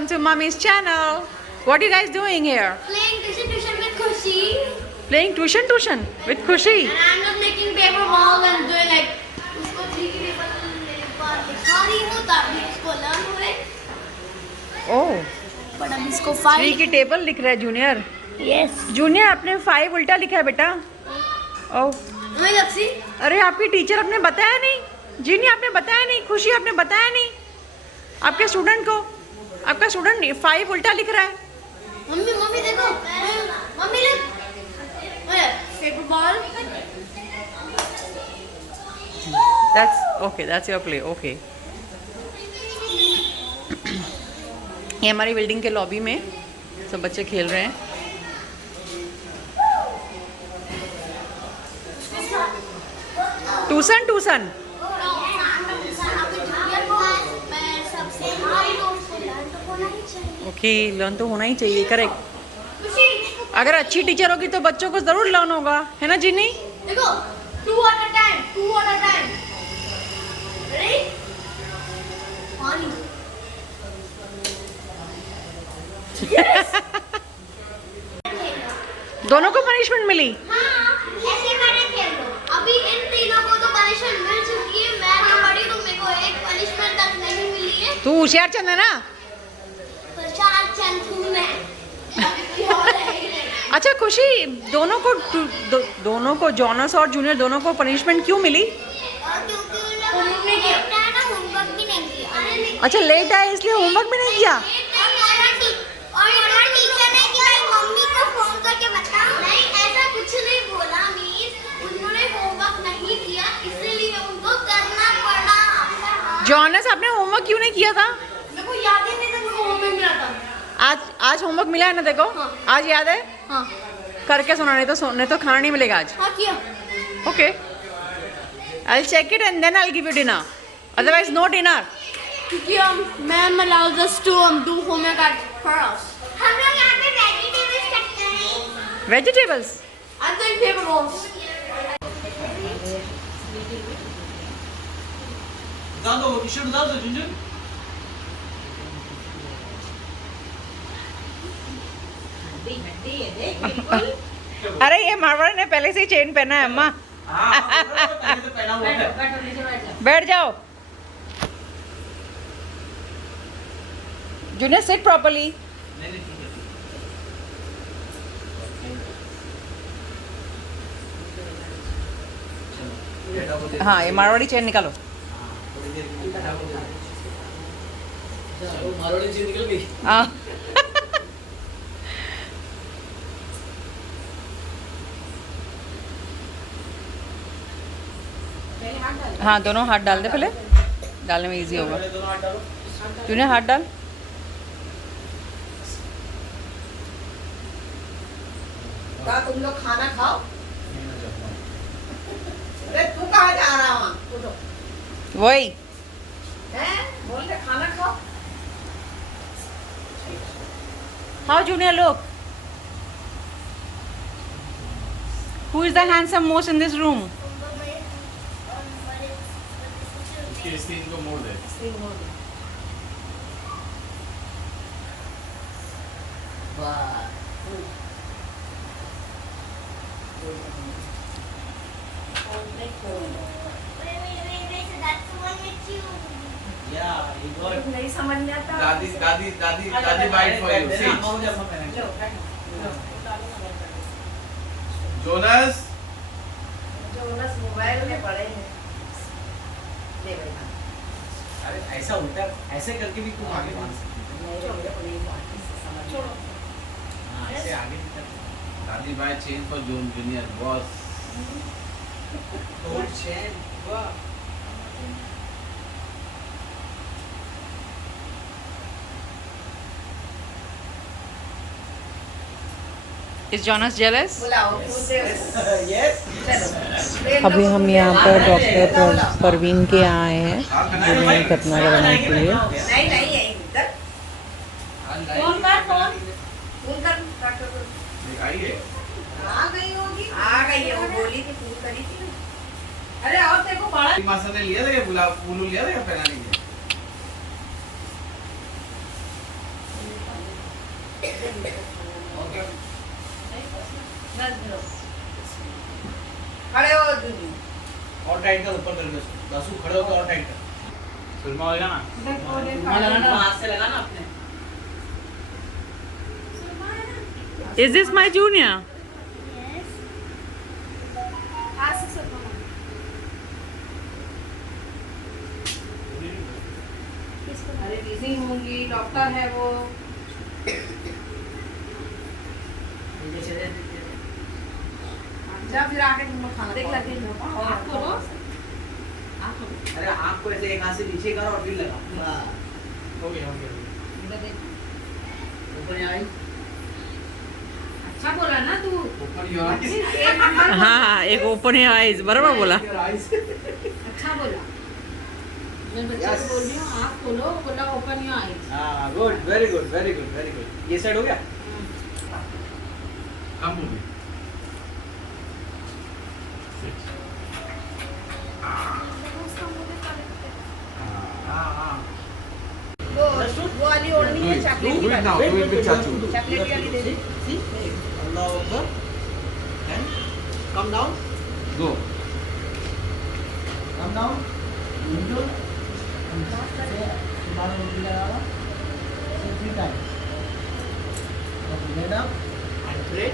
welcome to Mommy's channel. What are you guys doing here? Playing tuition with Khushi. Playing tuition with Khushi. And I'm just making paper balls and doing like उसको 3 की table मेरे पास दिखा रही हूँ ताकि इसको learn हुए. Oh. But अब इसको 5 3 की टेबल लिख रहा है जूनियर. Yes. जूनियर आपने 5 उल्टा लिखा है बेटा. Oh. मैं लक्ष्मी. अरे आपकी टीचर आपने बताया नहीं. जीनी आपने बताया नहीं. खुशी आपने बताया नहीं. आपके स्टूडेंट को. आपका स्टूडेंट 5 उल्टा लिख रहा है. मम्मी मम्मी देखो. मम्मी लोग. Paper ball. That's okay. That's your play. Okay. ये हमारी बिल्डिंग के लॉबी में सब बच्चे खेल रहे हैं. ट्यूशन. ओके लर्न तो होना ही चाहिए. करेक्ट. अगर अच्छी टीचर होगी तो बच्चों को जरूर लर्न होगा, है ना जीनी? देखो 2 at a time. Ready? Funny. दोनों को पनिशमेंट मिली. हाँ, ऐसे मैंने खेल लो. अभी इन तीनों को तो पनिशमेंट मिल चुकी है. मैं तो बड़ी हूँ, मेरे को एक पनिशमेंट तक नहीं मिली है. तू होशियार चंद है ना. तो 4 चंद हूँ मैं. अभी कोई और है ही नहीं. अच्छा खुशी, दोनों को जॉनस और जूनियर दोनों को पनिशमेंट क्यों मिली? क्योंकि होमवर्क नहीं किया ना, होमवर्क भी नहीं किया. अच्छा लेट आए इसलिए होमवर्क भी नहीं किया. और टीचर ने कि भाई मम्मी को फोन करके बता. नहीं ऐसा कुछ नहीं बोला. मीन्स उन्होंने होमवर्क नहीं किया इसलिए उनको करना पड़ा. जॉनस आपने होमवर्क क्यों नहीं किया था? मेरे को याद ही नहीं था मेरे को होमवर्क मिला था. आज होमवर्क मिला है ना. देखो हाँ. आज याद है. हाँ करके सुना, नहीं तो खाना नहीं मिलेगा आज. हाँ किया. Okay I check it and then I give you dinner. Otherwise no dinner. क्योंकि ma'am allows us to do homework at her house. हम लोग यहाँ पे वेजिटेबल्स कटते हैं. Vegetables. I think paper balls. डाल दो टी-शर्ट डाल दो झुंझुन. अरे ये मारवाड़ी ने पहले से ही चेन पहना है अम्मा. पहना हुआ है. बैठ जाओ. Junior sit properly. हाँ ये मारवाड़ी चेन निकालो. मारवाड़ी चेन निकल गई. हाँ हाँ दोनों हाथ डाल दे. पहले डालने में इजी होगा. दोनों हाथ डालो. जूनियर हाथ डाल. तुम लोग खाना खाओ. अरे तू कहाँ जा रहा है? उठो. वही हैं? बोल रहे खाना खाओ. How junior look. Who is the handsome most in this room? इसके स्क्रीन को मोड़ दे. नहीं समझ में आता. दादी बाइट फॉर यू. सी जोनस मोबाइल में पड़े हैं. ले भाई. अरे ऐसा उल्टा ऐसे करके भी तुम आगे बढ़ सकती हो. हाँ ऐसे आगे दादी buy chain for junior boss. Gold chain. वाह. Is Jonas jealous? बुलाओ. यस. अभी हम यहाँ पर डॉक्टर परवीन के यहाँ आए हैं जिन्हें घटना लगाने के लिए. नहीं नहीं इधर. फोन कर फोन. फोन कर डॉक्टर को. आइए. आ गई होगी. आ गई है. वो बोली थी फोन करी थी. अरे और देखो बड़ा. मासा ने लिया था ये फूल लिया था पहनाने के लिए. ही नहीं। और टाइट कर ऊपर करके उसको बस खड़े होकर और टाइट कर सुरमा होएगा ना देखो लगाना हाथ से लगाना अपने Is this my junior? अरे रीजिंग होंगी, डॉक्टर है वो। जब फिर आके तुम लोग खाना देख लगे आप करो। अरे आँख को ऐसे एक हाथ से नीचे करो और फिर लगा हो गया ऊपर आई अच्छा बोला ना तू। ऊपर योर आईज हाँ एक ओपन है आइज बराबर बोला अच्छा बोला। मैं बच्चे को बोल रही हूँ आँख खोलो, बोला ओपन योर आईज। हाँ good very good very good very good ये साइड हो गया कम हो गया वो वाली ओढ़नी है चॉकलेटी वाली। चॉकलेटी वाली दे दे। Allah Akbar and come down go come down into Subhanahu wa ta'ala say 3 times get up and pray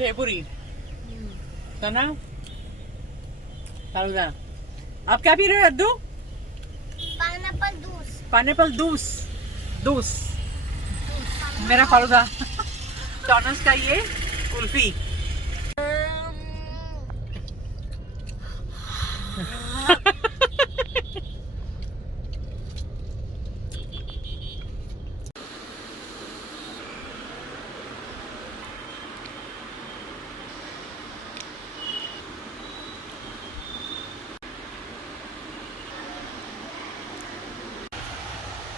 जयपुरी तना फालूदा आप क्या पी रहे हो अद्दू pineapple juice pineapple juice juice मेरा फालूदा टॉनस का ये कुल्फी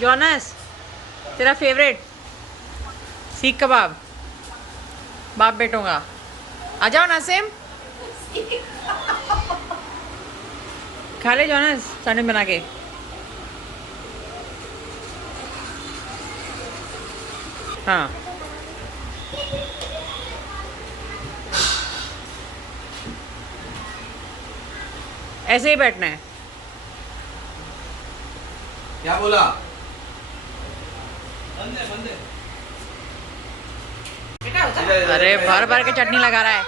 जोनस तेरा फेवरेट सीख कबाब बाप बेटों का आ जाओ नासिम खा ले जोनस सैंडविच बना के हाँ ऐसे ही बैठना है क्या बोला अरे भर भर के चटनी लगा रहा है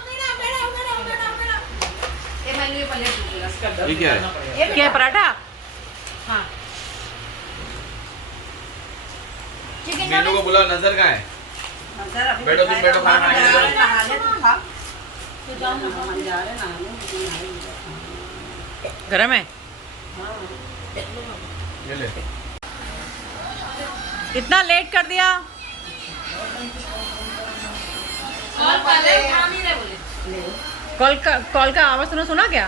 ये क्या है क्या है पराठा हाँ मेनू को बुलाओ नजर कहाँ है बैठो तुम बैठो खाना खाने के लिए। गरम है ये ले इतना लेट कर दिया कॉल का आवाज तुमने सुना क्या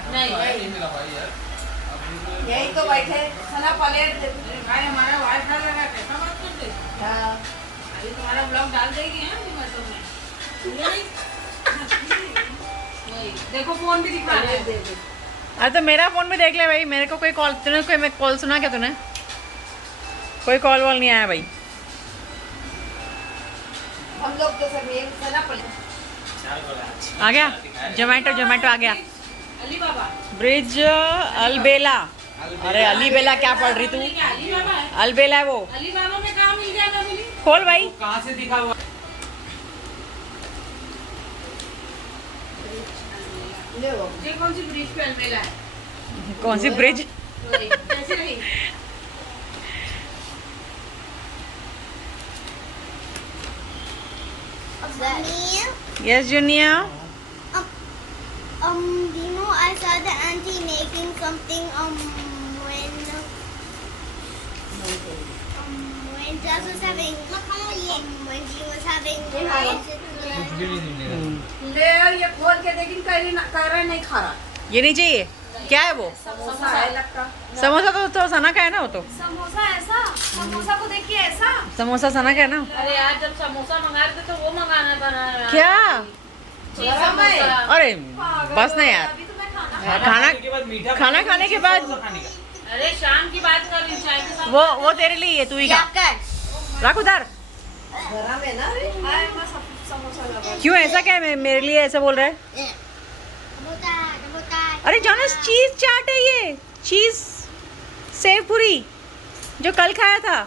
यही तो बैठे साला प्लेट भाई हमारा वाईफाई लगा कैसा बात करते हाँ अभी तुम्हारा ब्लॉग डाल देगी हैं जोमेटो में वही देखो फोन भी दिखा रहे हैं अरे तो मेरा फोन भी देख ले भाई मेरे को कोई कॉल तूने कोई मैं कॉल सुना क्या तूने कोई कॉल वॉल नहीं आया भाई हम लोग तो सब एक साला प्लेट आ गया जोमेटो जोमेटो आ गया अली बाबा ब्रिज अलबेला अरे अली बेला क्या पढ़ रही तू अली बाबा है अलबेला है वो अली बाबा में कहाँ मिल गया था मिली खोल भाई कहाँ से दिखा हुआ ये कौन सी ब्रिज पे अलमेला है कौन सी ब्रिज वही कैसे रही Daniel, yes junior Dino, I said the auntie making something when Jazz was having when she was having कुछ भी नहीं मिलेगा ले ये खोल के लेकिन कह रहा नहीं खा रहा। ये नहीं चाहिए। क्या है वो? समोसा है लगता। समोसा तो सना का है ना वो तो। समोसा ऐसा समोसा को देखिए ऐसा समोसा सना का है ना। अरे यार जब समोसा मंगा रहे थे तो वो मंगाना बना यार। क्या? समोसा। अरे बस ना यार, अभी तो मैं खाना खाना के बाद मीठा खाना खाने के बाद खाने का अरे शाम की बात कर रही हूँ, चाय के साथ। वो तेरे लिए है, तू ही खा। रख उधर। क्यों ऐसा क्या है? मेरे लिए ऐसा बोल रहा है? अरे जोनस चीज चाट है ये, चीज सेव पूरी जो कल खाया था।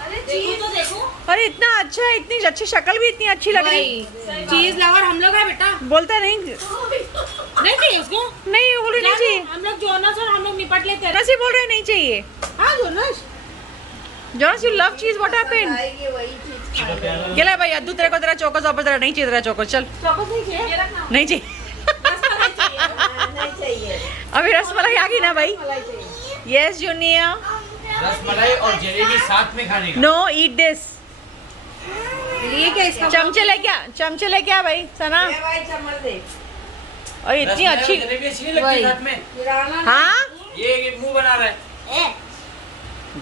अरे देखो तो देखो। अरे इतना अच्छा है, इतनी अच्छी शक्ल भी इतनी अच्छी लग रही। चीज लवर हम लोग है बेटा। बोलता नहीं नहीं चाहिए उसको। नहीं बोल रही नहीं चाहिए। हम लोग जोनस और हम लोग निपट लेते हैं। नसी बोल रहे नहीं चाहिए। हाँ जोनस। जोनस यू लव चीज, व्हाट हैपेंड? गेला भाई अद्दू तेरे को तेरा चोकोस वापस तेरा नहीं चाहिए, तेरा चोकोस चल। चौकोस नहीं चाहिए। ये रखना। नहीं चाहिए। नहीं चाहिए। अभी रसमलाई आ गई ना भाई। Yes junior. रसमलाई और जलेबी साथ में खाने का। No eat this. ये क्या इसका? चमचे लेके आ, चमचे लेके आ भाई सना। ये भाई चम्मच दे। और इतनी रसमलाई और अच्छी। जलेबी अच्छी नहीं लगती साथ में। किराना। हाँ ये मुंह बना रहा है।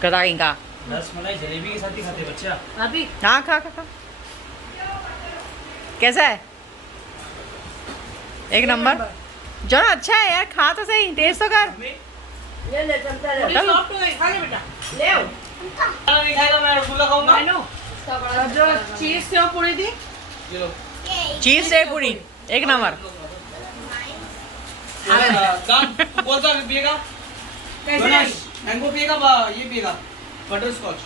गधा इनका। रसमलाई जलेबी के साथ ही खाते बच्चा। अभी। हाँ खा खा खा। कैसा है? एक नंबर। जो ना अच्छा है यार, खा तो सही, टेस्ट तो कर। ले ले चमचा ले। चलो। सॉफ्ट हो गई, खा ले बेटा। ले आओ। नहीं खाएगा, मैं रसगुल्ला खाऊंगा। मैं नो। जो चीज से पूरी थी। ये लो। चीज से पूरी एक नंबर। काम तू कौन सा पिएगा? कैसे? मैंगो पिएगा, ये पिएगा बटर स्कॉच।